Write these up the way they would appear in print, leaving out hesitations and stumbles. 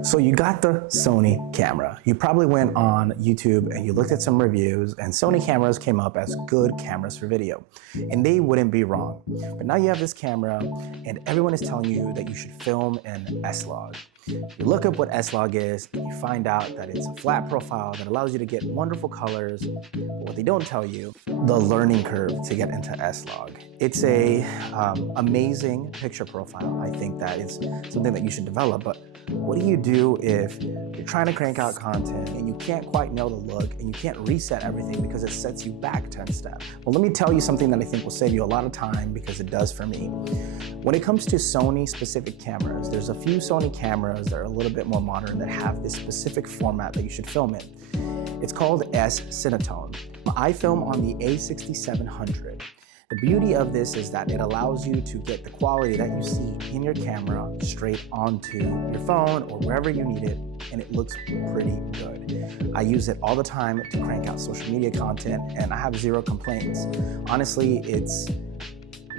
So you got the Sony camera. You probably went on YouTube and you looked at some reviews, and Sony cameras came up as good cameras for video. And they wouldn't be wrong. But now you have this camera and everyone is telling you that you should film in S-Log. You look up what S-Log is and you find out that it's a flat profile that allows you to get wonderful colors. But what they don't tell you, the learning curve to get into S-Log. It's a amazing picture profile. I think that it's something that you should develop, but what do you do if you're trying to crank out content and you can't quite nail the look and you can't reset everything because it sets you back 10 steps? Well, let me tell you something that I think will save you a lot of time, because it does for me. When it comes to Sony specific cameras, there's a few Sony cameras that are a little bit more modern that have this specific format that you should film in. It's called S-Cinetone. I film on the A6700. The beauty of this is that it allows you to get the quality that you see in your camera straight onto your phone or wherever you need it, and it looks pretty good. I use it all the time to crank out social media content, and I have zero complaints. Honestly, it's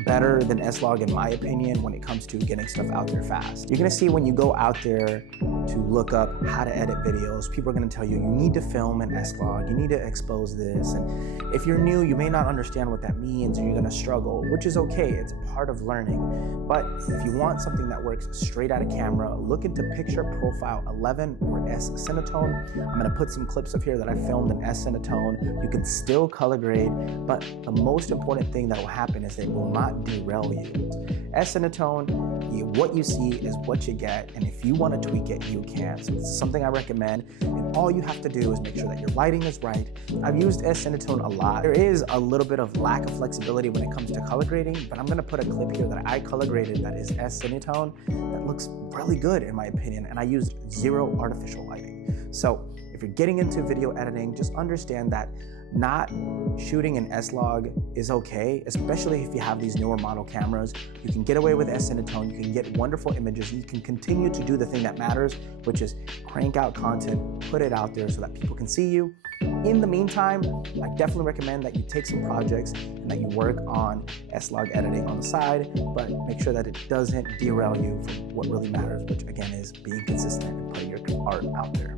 better than S-Log in my opinion when it comes to getting stuff out there fast. You're gonna see when you go out there to look up how to edit videos, people are gonna tell you, you need to film in S-Log, you need to expose this. And if you're new, you may not understand what that means, or you're gonna struggle, which is okay, it's part of learning. But if you want something that works straight out of camera, look into Picture Profile 11 or S-Cinetone. I'm gonna put some clips up here that I filmed in S-Cinetone. You can still color grade, but the most important thing that will happen is that it will not derail you. S-Cinetone, what you see is what you get, and if you want to tweak it, you can. So it's something I recommend, and all you have to do is make sure that your lighting is right. I've used S-Cinetone a lot. There is a little bit of lack of flexibility when it comes to color grading, but I'm gonna put a clip here that I color graded that is S-Cinetone that looks really good in my opinion, and I used zero artificial lighting. So if you're getting into video editing, just understand that not shooting in S-Log is okay, especially if you have these newer model cameras. You can get away with S-Cinetone, you can get wonderful images, you can continue to do the thing that matters, which is crank out content, put it out there so that people can see you. In the meantime, I definitely recommend that you take some projects and that you work on S-Log editing on the side, but make sure that it doesn't derail you from what really matters, which again is being consistent and putting your art out there.